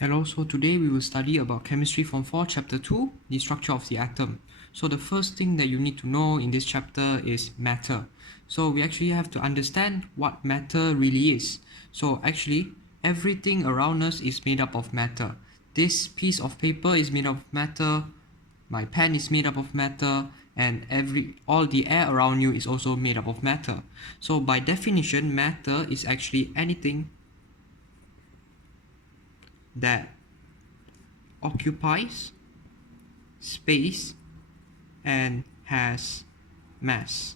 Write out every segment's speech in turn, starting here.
Hello, so today we will study about Chemistry Form 4 Chapter 2, the structure of the atom. So the first thing that you need to know in this chapter is matter. So we actually have to understand what matter really is. So actually, everything around us is made up of matter. This piece of paper is made up of matter, my pen is made up of matter, and all the air around you is also made up of matter. So by definition, matter is actually anything that occupies space and has mass.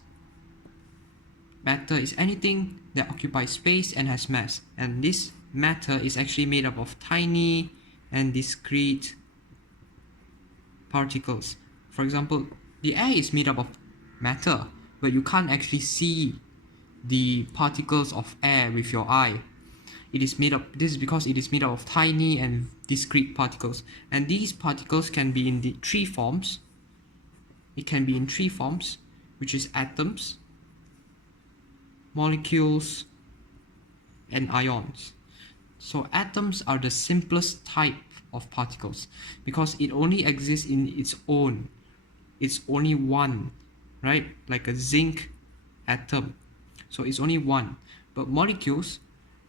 Matter is anything that occupies space and has mass, and this matter is actually made up of tiny and discrete particles. For example, the air is made up of matter, but you can't actually see the particles of air with your eye. This is because it is made up of tiny and discrete particles, and these particles can be in the three forms. It can be in three forms, which is atoms, molecules, and ions. So atoms are the simplest type of particles because it only exists in its own. It's only one, right? Like a zinc atom. So it's only one. But molecules,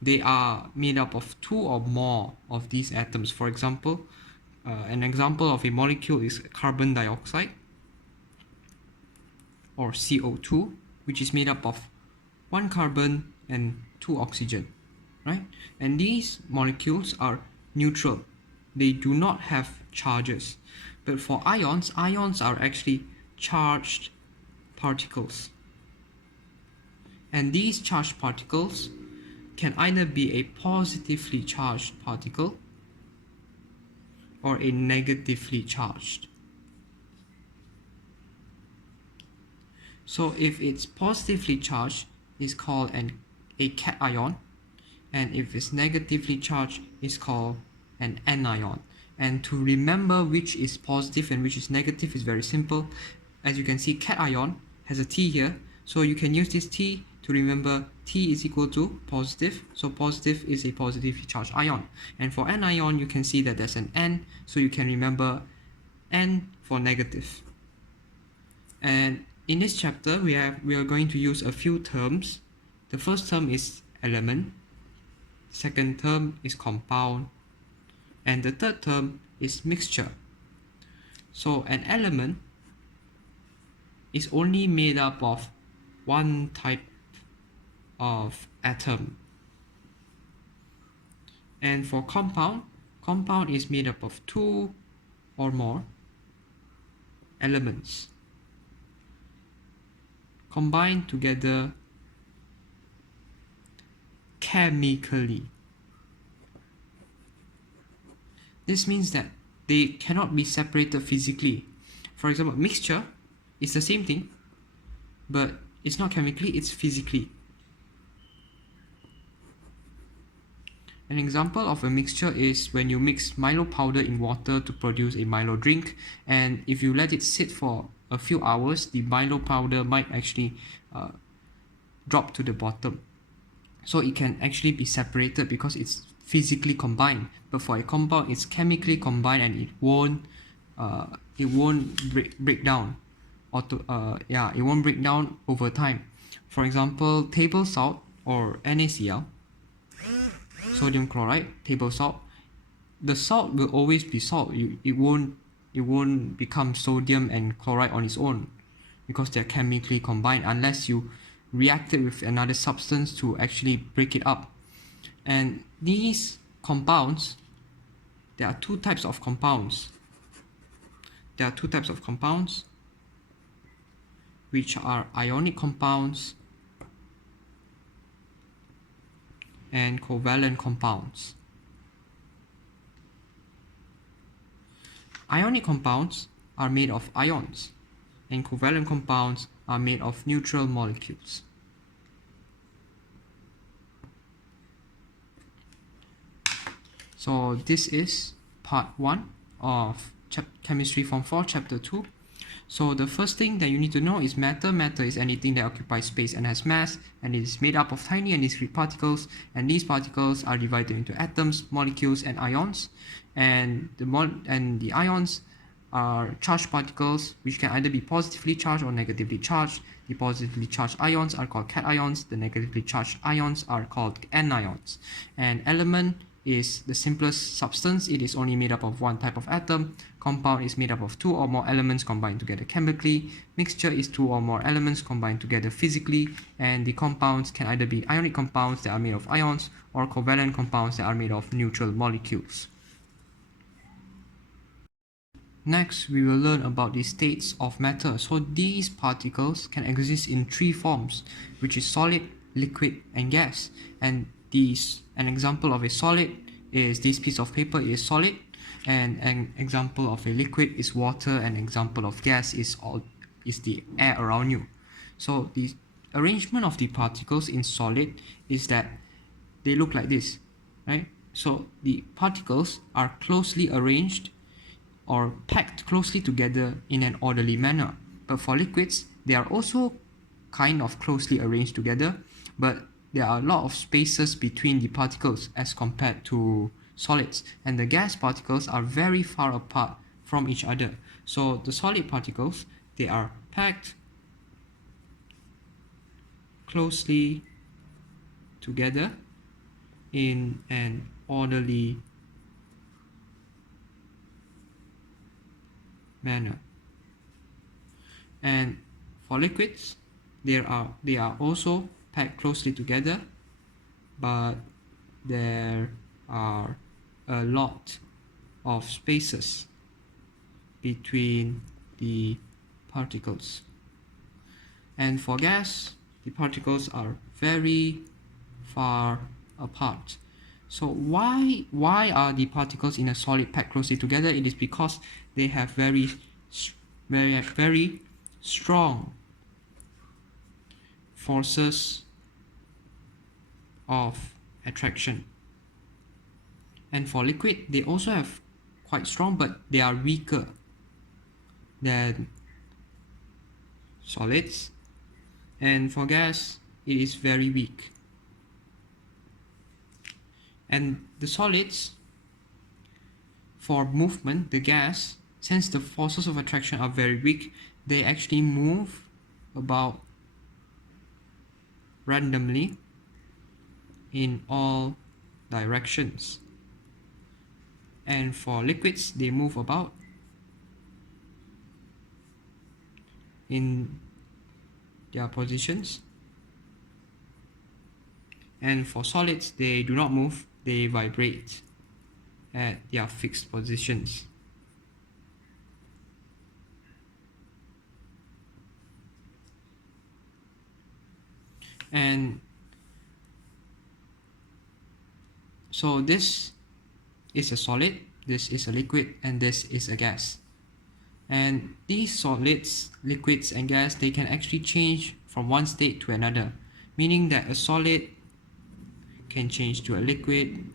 they are made up of two or more of these atoms. For example, an example of a molecule is carbon dioxide or CO2, which is made up of one carbon and two oxygen, right? And these molecules are neutral. They do not have charges. But for ions, ions are actually charged particles. And these charged particles can either be a positively charged particle or a negatively charged. So if it's positively charged, it's called a cation, and if it's negatively charged, it's called an anion. And to remember which is positive and which is negative is very simple. As you can see, cation has a T here, so you can use this T to remember T is equal to positive, so positive is a positively charged ion. And for anion, you can see that there's an N, so you can remember N for negative. And in this chapter, we are going to use a few terms. The first term is element, second term is compound, and the third term is mixture. So an element is only made up of one type of atom. And for compound is made up of two or more elements combined together chemically. This means that they cannot be separated physically. For example, mixture is the same thing, but it's not chemically, it's physically. An example of a mixture is when you mix Milo powder in water to produce a Milo drink, and if you let it sit for a few hours, the Milo powder might actually drop to the bottom. So it can actually be separated because it's physically combined. But for a compound, it's chemically combined, and it won't break down, it won't break down over time. For example, table salt or NaCl, sodium chloride, table salt. The salt will always be salt. It won't become sodium and chloride on its own because they're chemically combined unless you react it with another substance to actually break it up. And these compounds, there are two types of compounds. Which are ionic compounds and covalent compounds. Ionic compounds are made of ions, and covalent compounds are made of neutral molecules. So this is part 1 of Chemistry Form 4 Chapter 2. So the first thing that you need to know is matter. Matter is anything that occupies space and has mass, and it is made up of tiny and discrete particles, and these particles are divided into atoms, molecules, and ions. And the ions are charged particles which can either be positively charged or negatively charged. The positively charged ions are called cations, the negatively charged ions are called anions. And element is the simplest substance. It is only made up of one type of atom. Compound is made up of two or more elements combined together chemically. Mixture is two or more elements combined together physically. And the compounds can either be ionic compounds that are made of ions or covalent compounds that are made of neutral molecules. Next, we will learn about the states of matter. So these particles can exist in three forms, which is solid, liquid, and gas. And an example of a solid is this piece of paper is solid, and an example of a liquid is water, and an example of gas is the air around you. So the arrangement of the particles in solid is that they look like this, right? So the particles are closely arranged or packed closely together in an orderly manner. But for liquids, they are also kind of closely arranged together, but there are a lot of spaces between the particles as compared to solids, and the gas particles are very far apart from each other. So the solid particles, they are packed closely together in an orderly manner. And for liquids, they are also packed closely together, but there are a lot of spaces between the particles. And for gas, the particles are very far apart. So why are the particles in a solid packed closely together? It is because they have very strong forces of attraction. And for liquid, they also have quite strong, but they are weaker than solids. And for gas, it is very weak. And the solids, for movement, the gas, since the forces of attraction are very weak, they actually move about randomly in all directions. And for liquids, they move about in their positions. And for solids, they do not move, they vibrate at their fixed positions. And so this is a solid, this is a liquid, and this is a gas. And these solids, liquids, and gas, they can actually change from one state to another, meaning that a solid can change to a liquid,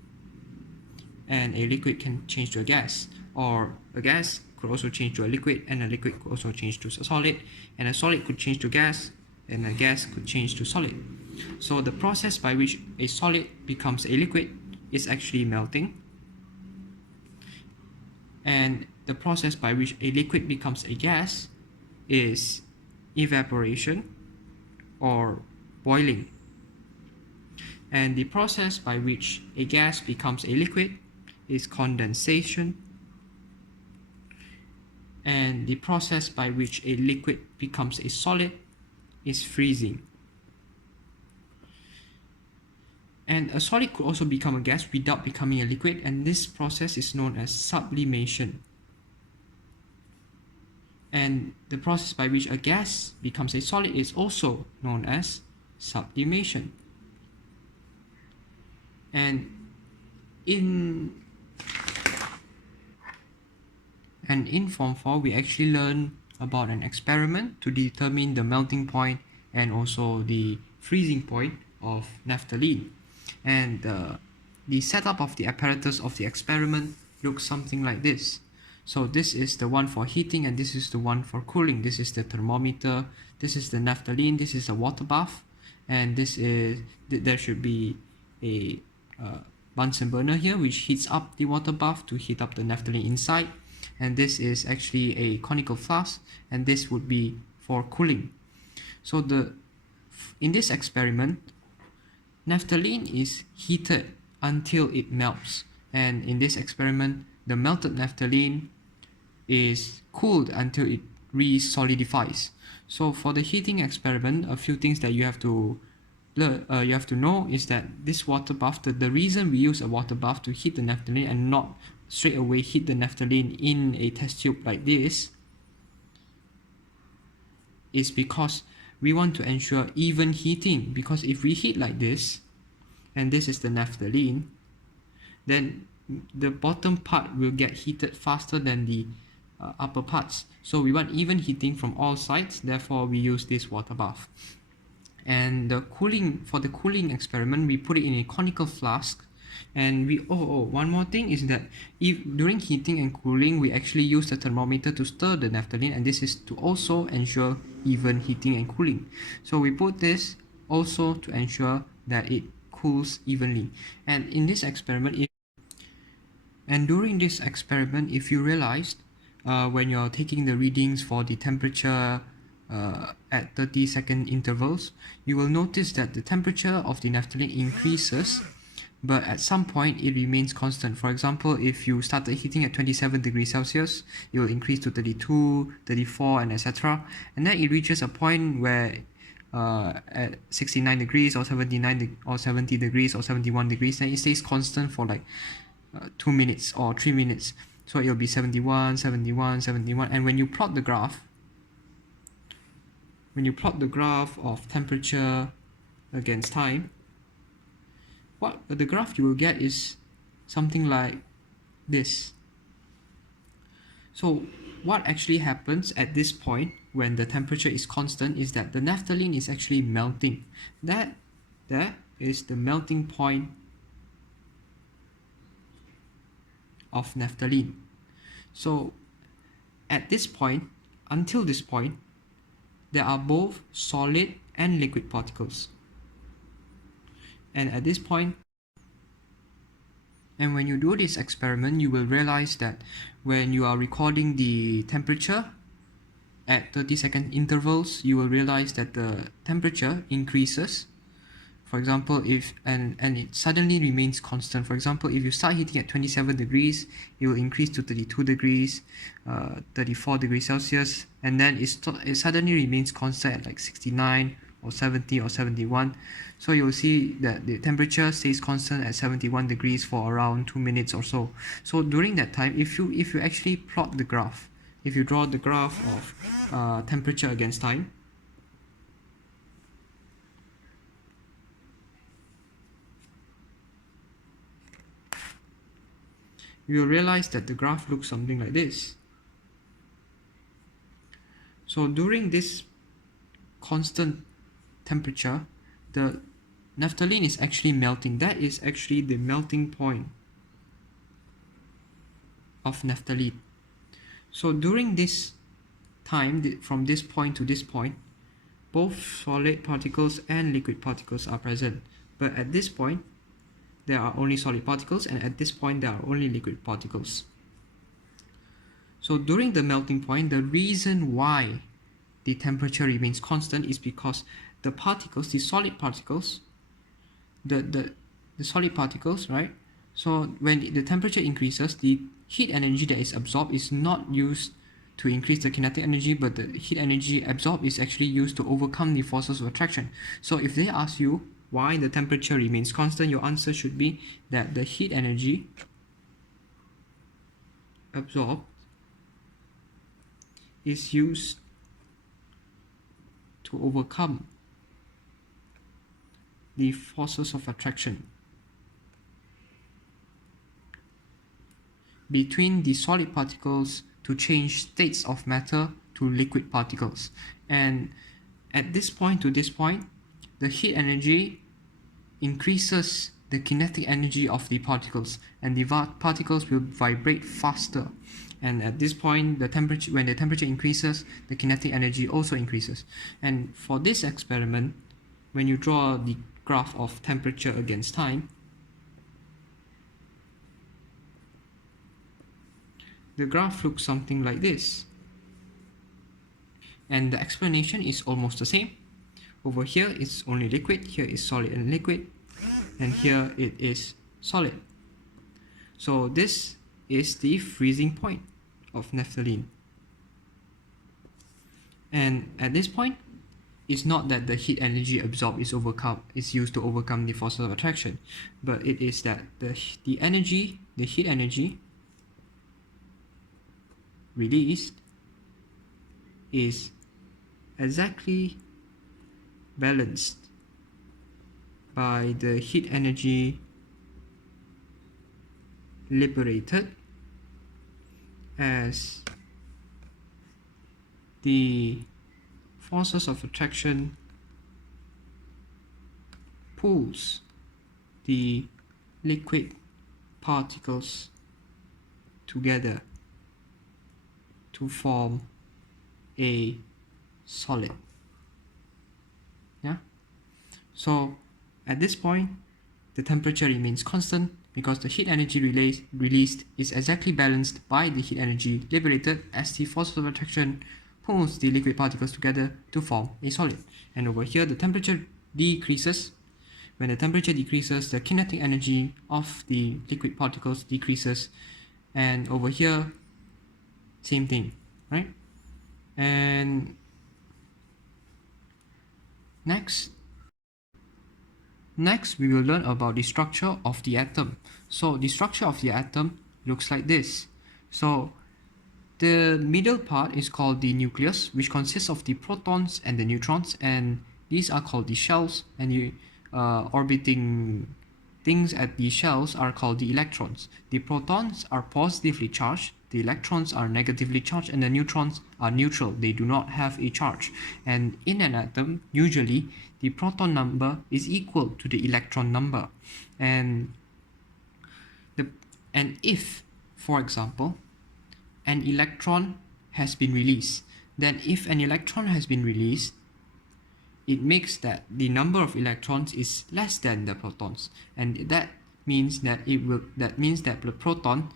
and a liquid can change to a gas, or a gas could also change to a liquid, and a liquid could also change to a solid, and a solid could change to gas, and a gas could change to solid. So the process by which a solid becomes a liquid is actually melting, and the process by which a liquid becomes a gas is evaporation or boiling. And the process by which a gas becomes a liquid is condensation. And the process by which a liquid becomes a solid is freezing. And a solid could also become a gas without becoming a liquid, and this process is known as sublimation. And the process by which a gas becomes a solid is also known as sublimation. And in Form 4, we actually learn about an experiment to determine the melting point and also the freezing point of naphthalene. And the setup of the apparatus of the experiment looks something like this. So this is the one for heating and this is the one for cooling. This is the thermometer, this is the naphthalene, this is a water bath, and this is, there should be a Bunsen burner here which heats up the water bath to heat up the naphthalene inside, and this is actually a conical flask, and this would be for cooling. So in this experiment, naphthalene is heated until it melts, and in this experiment the melted naphthalene is cooled until it re-solidifies. So for the heating experiment, a few things that you have to know is that this water bath, the reason we use a water bath to heat the naphthalene and not straight away heat the naphthalene in a test tube like this is because we want to ensure even heating. Because if we heat like this, and this is the naphthalene, then the bottom part will get heated faster than the upper parts. So we want even heating from all sides, therefore we use this water bath. And for the cooling experiment, we put it in a conical flask, and one more thing is that if during heating and cooling we actually use the thermometer to stir the naphthalene, and this is to also ensure even heating and cooling. So we put this also to ensure that it cools evenly. And in this experiment, during this experiment, if you realized when you're taking the readings for the temperature at 30-second intervals, you will notice that the temperature of the naphthalene increases, but at some point it remains constant. For example, if you started heating at 27 degrees Celsius, it will increase to 32, 34, and etc. And then it reaches a point where at 69 degrees or 79 or 70 degrees or 71 degrees, then it stays constant for like 2 minutes or 3 minutes. So it'll be 71, 71, 71. And when you plot the graph, of temperature against time, what the graph you will get is something like this. So what actually happens at this point when the temperature is constant is that the naphthalene is actually melting. That is the melting point of naphthalene. So at this point, until this point, there are both solid and liquid particles. And at this point, and when you do this experiment, you will realize that when you are recording the temperature at 30-second intervals, you will realize that the temperature increases. For example, and it suddenly remains constant. For example, if you start heating at 27 degrees, it will increase to 32 degrees, 34 degrees Celsius, and then it suddenly remains constant at like 69 or 70 or 71. So you'll see that the temperature stays constant at 71 degrees for around 2 minutes or so. So during that time, if you actually plot the graph, if you draw the graph of temperature against time, you will realize that the graph looks something like this. So during this constant temperature, the naphthalene is actually melting. That is actually the melting point of naphthalene. So during this time, from this point to this point, both solid particles and liquid particles are present. But at this point, there are only solid particles, and at this point there are only liquid particles. So during the melting point, the reason why the temperature remains constant is because the particles, the solid particles, the solid particles, right? So when the temperature increases, the heat energy that is absorbed is not used to increase the kinetic energy, but the heat energy absorbed is actually used to overcome the forces of attraction. So if they ask you why the temperature remains constant, your answer should be that the heat energy absorbed is used to overcome the forces of attraction between the solid particles to change states of matter to liquid particles. And at this point to this point, the heat energy increases the kinetic energy of the particles, and the particles will vibrate faster. And at this point, when the temperature increases, the kinetic energy also increases. And for this experiment, when you draw the graph of temperature against time, the graph looks something like this. And the explanation is almost the same. Over here it's only liquid, here is solid and liquid, and here it is solid. So this is the freezing point of naphthalene. And at this point, it's not that the heat energy absorbed is used to overcome the forces of attraction, but it is that the heat energy released is exactly balanced by the heat energy liberated as the forces of attraction pulls the liquid particles together to form a solid. Yeah. So at this point, the temperature remains constant because the heat energy released is exactly balanced by the heat energy liberated as the force of attraction pulls the liquid particles together to form a solid. And over here, the temperature decreases. When the temperature decreases, the kinetic energy of the liquid particles decreases. And over here, same thing, right? And next we will learn about the structure of the atom. So the structure of the atom looks like this. So the middle part is called the nucleus, which consists of the protons and the neutrons, and these are called the shells, and the orbiting things at the shells are called the electrons. The protons are positively charged, the electrons are negatively charged, and the neutrons are neutral. They do not have a charge. And in an atom, usually the proton number is equal to the electron number. And if, for example, an electron has been released, then if an electron has been released, it makes that the number of electrons is less than the protons, and that means that the proton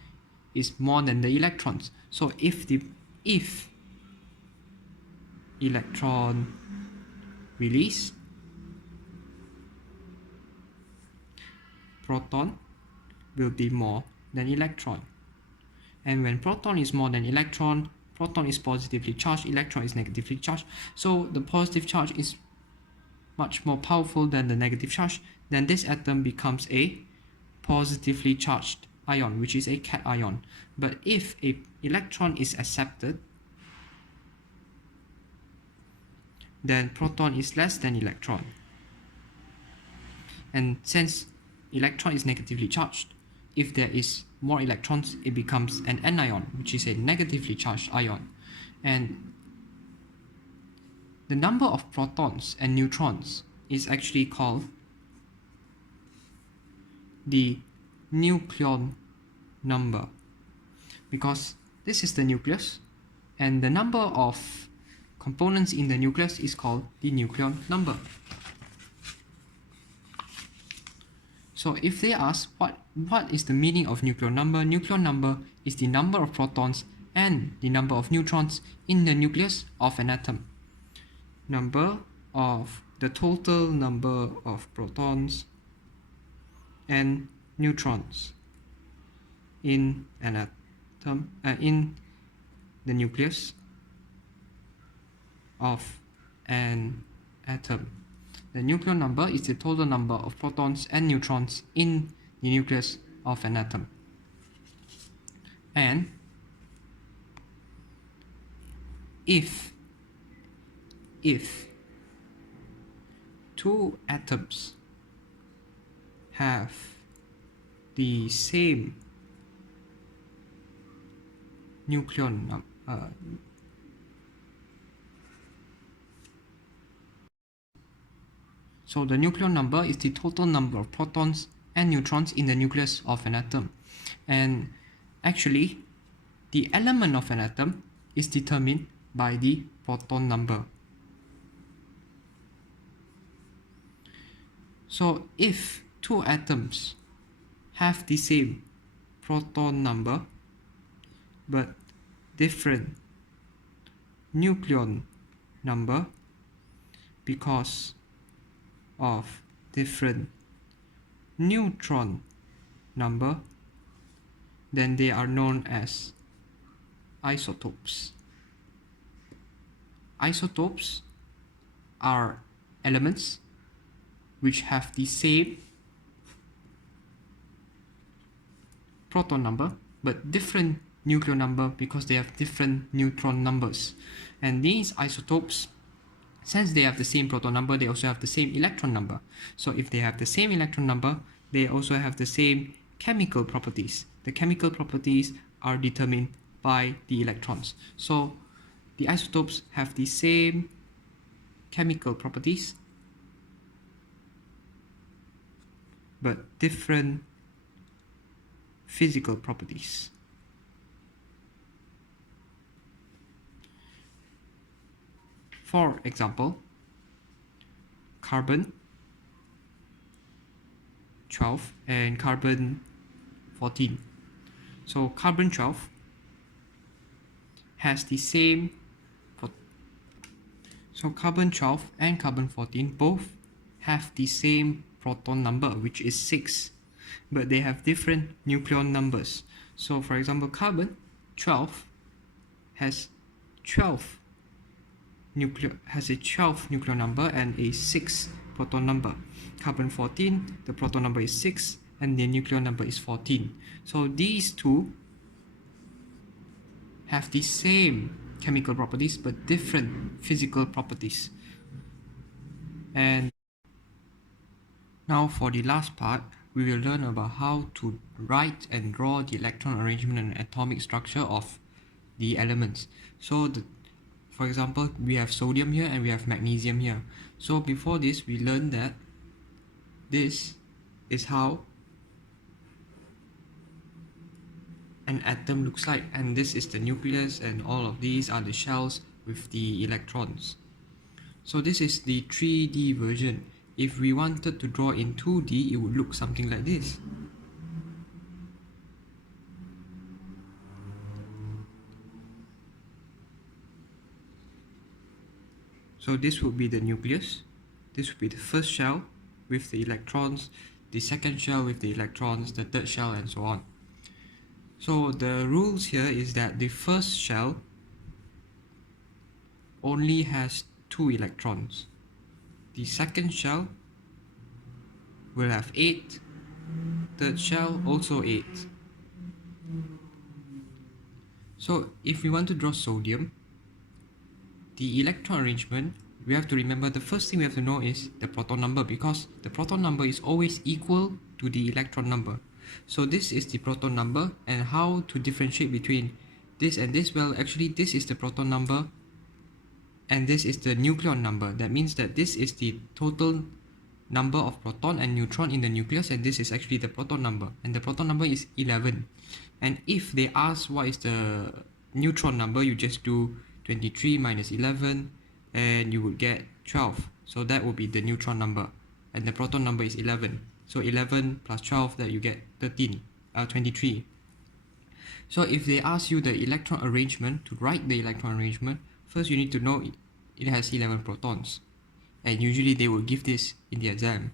is more than the electrons. So if electron release, proton will be more than electron. And when proton is more than electron, proton is positively charged, electron is negatively charged. So the positive charge is much more powerful than the negative charge. Then this atom becomes a positively charged ion, which is a cation. But if an electron is accepted, then proton is less than electron. And since electron is negatively charged, if there is more electrons, it becomes an anion, which is a negatively charged ion. And the number of protons and neutrons is actually called the nucleon number, because this is the nucleus, and the number of components in the nucleus is called the nucleon number. So if they ask what is the meaning of nucleon number is the number of protons and the number of neutrons in the nucleus of an atom. Number of the total number of protons and neutrons in an atom, in the nucleus of an atom. The nucleon number is the total number of protons and neutrons in the nucleus of an atom. And if two atoms have the same nucleon number, so the nucleon number is the total number of protons and neutrons in the nucleus of an atom. And actually, the element of an atom is determined by the proton number. So if two atoms have the same proton number but different nucleon number because of different neutron number, then they are known as isotopes. Isotopes are elements which have the same proton number but different nucleon number because they have different neutron numbers. And these isotopes, since they have the same proton number, they also have the same electron number. So if they have the same electron number, they also have the same chemical properties. The chemical properties are determined by the electrons. So the isotopes have the same chemical properties but different physical properties. For example, carbon 12 and carbon 14. So carbon 12 has the same, so carbon 12 and carbon 14 both have the same proton number, which is 6, but they have different nucleon numbers. So for example, carbon 12 has a 12 nucleon number and a 6 proton number. Carbon 14, the proton number is 6 and the nucleon number is 14. So these two have the same chemical properties but different physical properties. And now for the last part, we will learn about how to write and draw the electron arrangement and atomic structure of the elements. So for example, we have sodium here and we have magnesium here. So before this, we learned that this is how an atom looks like, and this is the nucleus, and all of these are the shells with the electrons. So this is the 3D version. If we wanted to draw in 2D, it would look something like this. So this would be the nucleus, this would be the first shell with the electrons, the second shell with the electrons, the third shell, and so on. So the rules here is that the first shell only has 2 electrons. The second shell will have 8, third shell also 8. So if we want to draw sodium, the electron arrangement, we have to remember the first thing we have to know is the proton number, because the proton number is always equal to the electron number. So this is the proton number, and how to differentiate between this and this? Well, actually this is the proton number and this is the nucleon number. That means that this is the total number of proton and neutron in the nucleus, and this is actually the proton number, and the proton number is 11. And if they ask what is the neutron number, you just do 23 minus 11 and you would get 12. So that would be the neutron number, and the proton number is 11. So 11 plus 12, that you get 23. So if they ask you the electron arrangement, to write the electron arrangement, first you need to know it has 11 protons, and usually they will give this in the exam.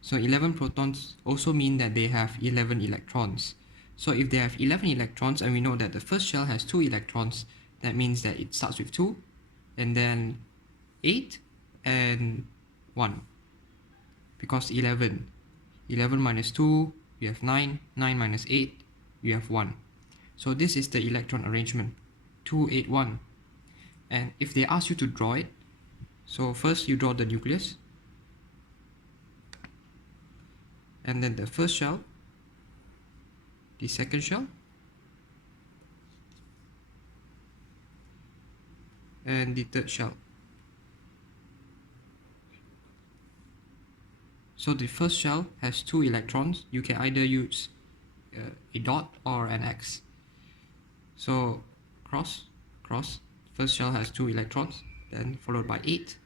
So 11 protons also mean that they have 11 electrons. So if they have 11 electrons, and we know that the first shell has 2 electrons, that means that it starts with 2 and then 8 and 1, because 11 minus 2, you have 9, 9 minus 8, you have 1. So this is the electron arrangement, 2, 8, 1. And if they ask you to draw it, so first you draw the nucleus, and then the first shell, the second shell, and the third shell. So the first shell has 2 electrons. You can either use a dot or an X. So cross, cross. First shell has 2 electrons, then followed by 8,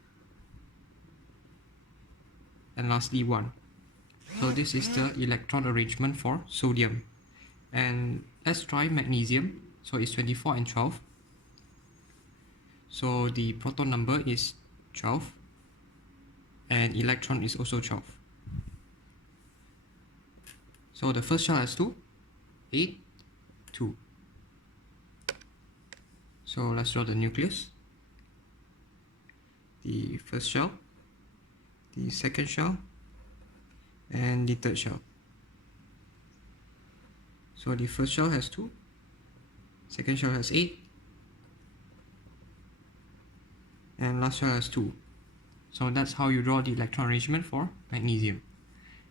and lastly 1. So this is the electron arrangement for sodium. And let's try magnesium. So it's 24 and 12. So the proton number is 12, and electron is also 12. So the first shell has 2, 8, 2. So let's draw the nucleus. The first shell, the second shell, and the third shell. So the first shell has 2, second shell has 8, and last shell has 2. So that's how you draw the electron arrangement for magnesium.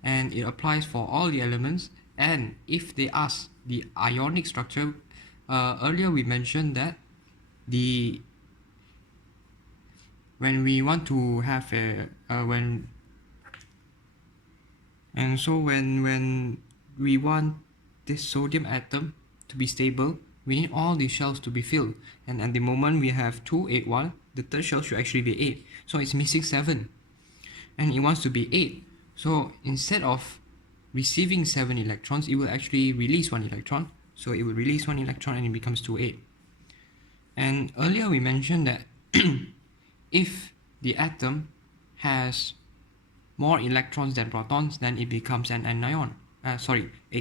And it applies for all the elements. And if they ask the ionic structure, earlier we mentioned that when we want to have when we want this sodium atom to be stable, we need all the shells to be filled. And at the moment we have 2, 8, 1. The third shell should actually be 8. So it's missing 7. And it wants to be 8. So instead of receiving 7 electrons, it will actually release 1 electron. So it will release 1 electron and it becomes 2, 8. And earlier we mentioned that if the atom has more electrons than protons, then it becomes an anion. A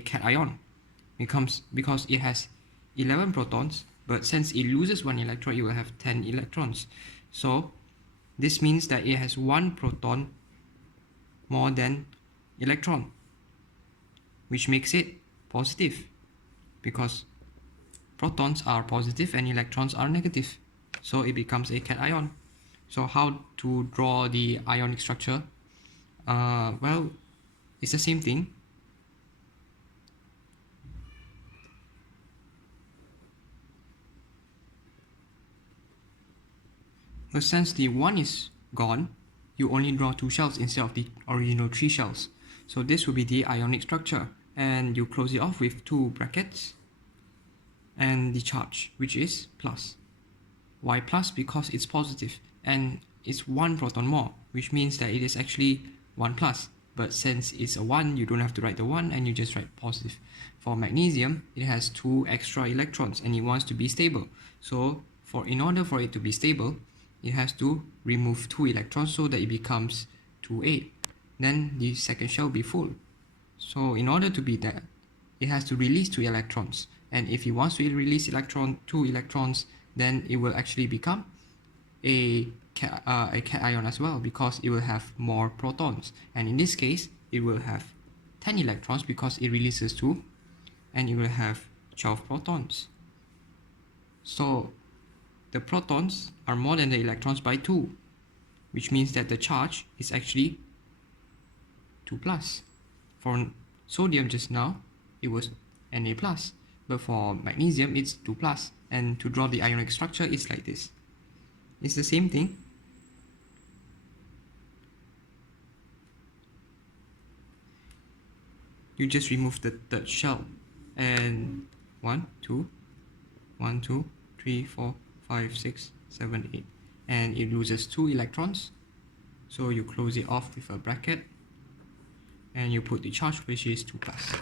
cation. Because it has 11 protons, but since it loses 1 electron, it will have 10 electrons. So this means that it has 1 proton more than electron, which makes it positive, because protons are positive and electrons are negative. So it becomes a cation. So how to draw the ionic structure? Well, it's the same thing. But since the 1 is gone, you only draw 2 shells instead of the original 3 shells. So this will be the ionic structure, and you close it off with 2 brackets and the charge, which is plus. Why plus? Because it's positive and it's 1 proton more, which means that it is actually 1 plus. But since it's a 1, you don't have to write the 1 and you just write positive. For magnesium, it has 2 extra electrons and it wants to be stable. So in order for it to be stable, it has to remove 2 electrons so that it becomes 2, 8. Then the second shell will be full. So in order to be that, it has to release 2 electrons. And if it wants to release 2 electrons, then it will actually become a cation as well, because it will have more protons. And in this case, it will have 10 electrons because it releases 2, and it will have 12 protons. So the protons are more than the electrons by 2, which means that the charge is actually 2 plus. For sodium just now, it was Na plus, but for magnesium it's 2 plus. And to draw the ionic structure, it's like this. It's the same thing. You just remove the third shell, and 1, 2, 1, 2, 3, 4, 5, 6, 7, 8, and it loses 2 electrons. So you close it off with a bracket and you put the charge, which is 2 plus,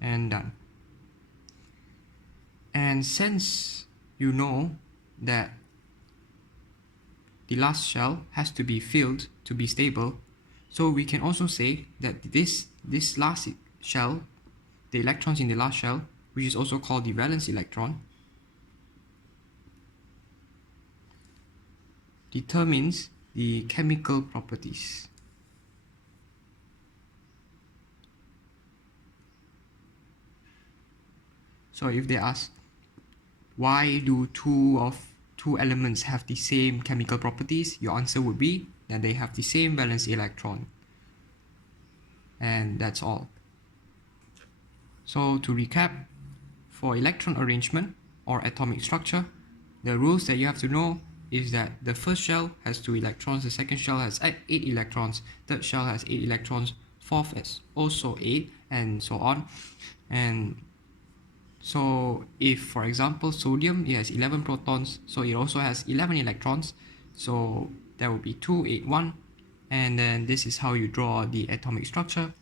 and done. And since you know that the last shell has to be filled to be stable, so we can also say that this last shell, the electrons in the last shell, which is also called the valence electron, determines the chemical properties. So if they ask, why do two elements have the same chemical properties, your answer would be that they have the same valence electron. And that's all. So to recap, for electron arrangement or atomic structure, the rules that you have to know is that the first shell has 2 electrons, the second shell has 8 electrons, third shell has 8 electrons, fourth is also 8, and so on. And so if, for example, sodium, it has 11 protons, so it also has 11 electrons, so that will be 2, 8, 1. And then this is how you draw the atomic structure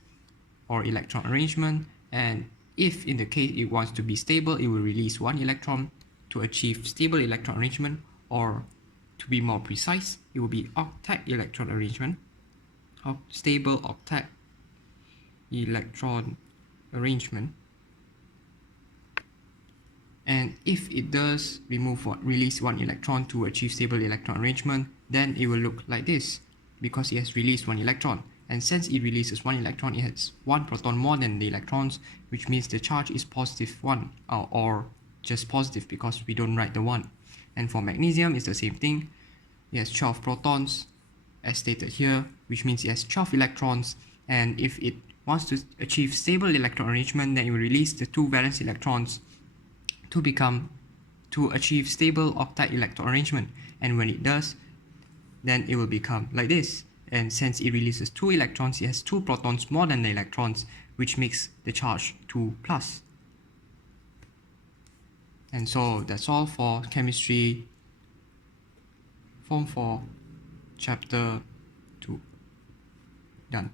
or electron arrangement. And if in the case it wants to be stable, it will release 1 electron to achieve stable electron arrangement, or to be more precise, it will be octet electron arrangement, stable octet electron arrangement. And if it does release 1 electron to achieve stable electron arrangement, then it will look like this, because it has released 1 electron. And since it releases 1 electron, it has 1 proton more than the electrons, which means the charge is positive 1, or just positive because we don't write the 1. And for magnesium, it's the same thing. It has 12 protons, as stated here, which means it has 12 electrons. And if it wants to achieve stable electron arrangement, then it will release the 2 valence electrons to achieve stable octet electron arrangement. And when it does, then it will become like this. And since it releases 2 electrons, it has 2 protons more than the electrons, which makes the charge 2 plus. And so that's all for chemistry form 4 chapter 2. Done.